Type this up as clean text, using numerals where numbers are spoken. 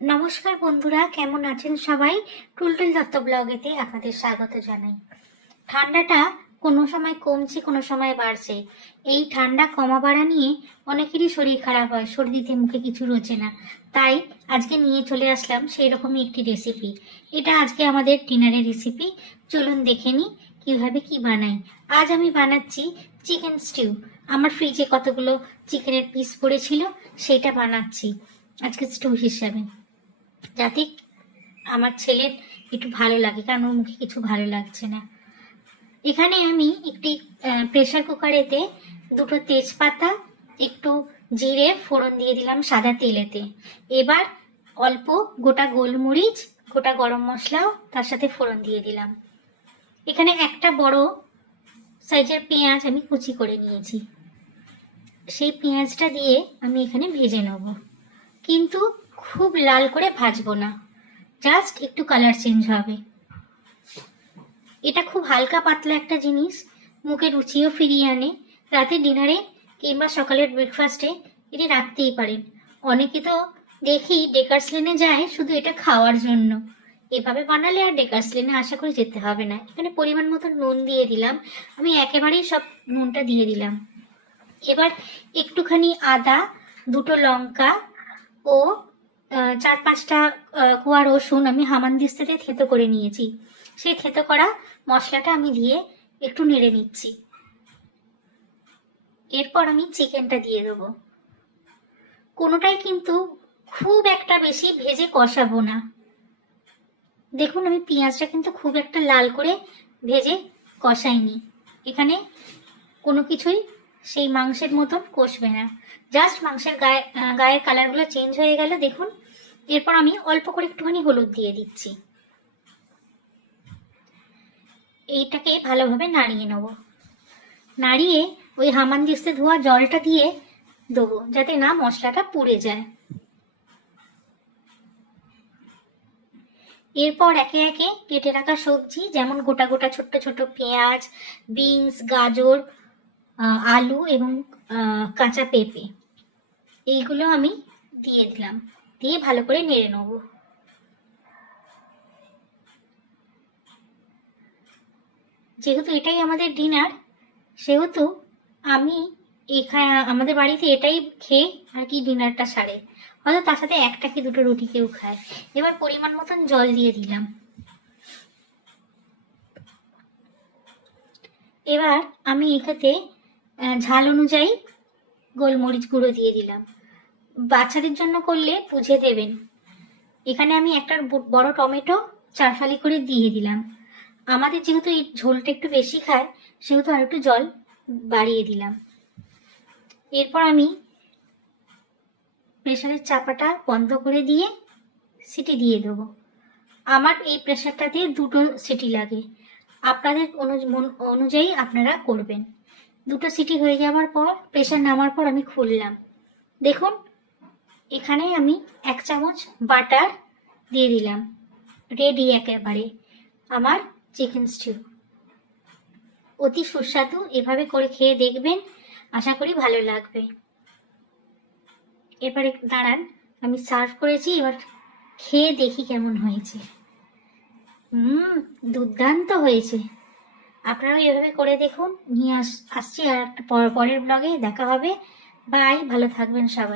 নমস্কার বন্ধুরা, কেমন আছেন সবাই? টুলটুল দত্ত ব্লগেতে আপনাদের স্বাগত জানাই। ঠান্ডাটা কোনো সময় কমছে, কোনো সময় বাড়ছে। এই ঠান্ডা কমা বাড়া নিয়ে অনেকেরই শরীর খারাপ হয়, সর্দিতে মুখে কিছু রোচে না। তাই আজকে নিয়ে চলে আসলাম সেই রকমই একটি রেসিপি। এটা আজকে আমাদের ডিনারের রেসিপি। চলুন দেখে নিই কীভাবে কি বানাই। আজ আমি বানাচ্ছি চিকেন স্টিউ। আমার ফ্রিজে কতগুলো চিকেনের পিস পড়েছিল, সেটা বানাচ্ছি আজকে স্টিউ হিসাবে, যাতে আমার ছেলের একটু ভালো লাগে, কারণ ওর মুখে কিছু ভালো লাগছে না। এখানে আমি একটি প্রেসার কুকারেতে দুটো তেজপাতা, একটু জিরে ফোড়ন দিয়ে দিলাম সাদা তেলেতে। এবার অল্প গোটা গোলমরিচ, গোটা গরম মশলাও তার সাথে ফোড়ন দিয়ে দিলাম। এখানে একটা বড় সাইজের পেঁয়াজ আমি কুচি করে নিয়েছি। সেই পেঁয়াজটা দিয়ে আমি এখানে ভেজে নেব, কিন্তু খুব লাল করে ভাজবো না, জাস্ট একটু কালার চেঞ্জ হবে। এটা খুব হালকা পাতলা একটা জিনিস, মুখে রুচিও ফিরিয়ে আনে। রাতে ডিনারে কিংবা সকালের ব্রেকফাস্টে এটি রাখতেই পারেন। অনেকে তো দেখি ডেকার্স লেনে যায় শুধু এটা খাওয়ার জন্য। এভাবে বানালে আর ডেকার্স লেনে আশা করি যেতে হবে না। এখানে পরিমাণ মতো নুন দিয়ে দিলাম, আমি একেবারেই সব নুনটা দিয়ে দিলাম। এবার একটুখানি আদা, দুটো লঙ্কা ও 4-5টা কোয়া রসুন আমি হামানদিস্তাতে থেতো করে নিয়েছি। সেই থেতো করা মশলাটা আমি দিয়ে একটু নেড়ে নিচ্ছি। এরপর আমি চিকেনটা দিয়ে দেবো। কোনোটাই কিন্তু খুব একটা বেশি ভেজে কষাবো না। দেখুন, আমি পেঁয়াজটা কিন্তু খুব একটা লাল করে ভেজে কষাইনি। এখানে কোনো কিছুই সেই মাংসের মতন কষবে না, জাস্ট মাংসের গায়ের কালারগুলো চেঞ্জ হয়ে গেল দেখুন। এরপর আমি অল্প করে একটুখানি হলুদ দিয়ে দিচ্ছি। এইটাকে ভালোভাবে নাড়িয়ে নেব। নাড়িয়ে ওই হামানদিস্তে ধোয়া জলটা দিয়ে দেবো, যাতে না মশলাটা পুড়ে যায়। এরপর একে একে কেটে রাখা সবজি, যেমন গোটা গোটা ছোট্ট ছোট পেঁয়াজ, বিনস, গাজর, আলু এবং কাঁচা পেঁপে, এইগুলো আমি দিয়ে দিলাম। দিয়ে ভালো করে নেড়ে নেব। যেহেতু এটাই আমাদের ডিনার, সেহেতু আমি এখানে আমাদের বাড়িতে এটাই খেয়ে আর কি ডিনারটা সারে। হয়তো তার সাথে একটা কি দুটো রুটি কেউ খায়। এবার পরিমাণ মতন জল দিয়ে দিলাম। এবার আমি এখানে ঝাল অনুযায়ী গোলমরিচ গুঁড়ো দিয়ে দিলাম। বাচ্চাদের জন্য করলে বুঝে দেবেন। এখানে আমি একটা বড় টমেটো 4 ফালি করে দিয়ে দিলাম। আমাদের যেহেতু এই ঝোলটা একটু বেশি খায়, সেহেতু আর একটু জল বাড়িয়ে দিলাম। এরপর আমি প্রেসারের চাপাটা বন্ধ করে দিয়ে সিটি দিয়ে দেবো। আমার এই প্রেসারটাতে 2টো সিটি লাগে, আপনাদের অনুযায়ী আপনারা করবেন। 2টো সিটি হয়ে যাওয়ার পর, প্রেসার নামার পর আমি খুললাম। দেখুন, এখানে আমি 1 চামচ বাটার দিয়ে দিলাম। রেডি একেবারে আমার চিকেন স্টিউ। অতি সুস্বাদু, এভাবে করে খেয়ে দেখবেন, আশা করি ভালো লাগবে। এবারে দাঁড়ান, আমি সার্ভ করেছি, এবার খেয়ে দেখি কেমন হয়েছে। দুর্দান্ত হয়েছে। আপনারাও এভাবে করে দেখুন। নিয়ে আসছি আর একটা পরের ব্লগে দেখা হবে। বাই, ভালো থাকবেন সবাই।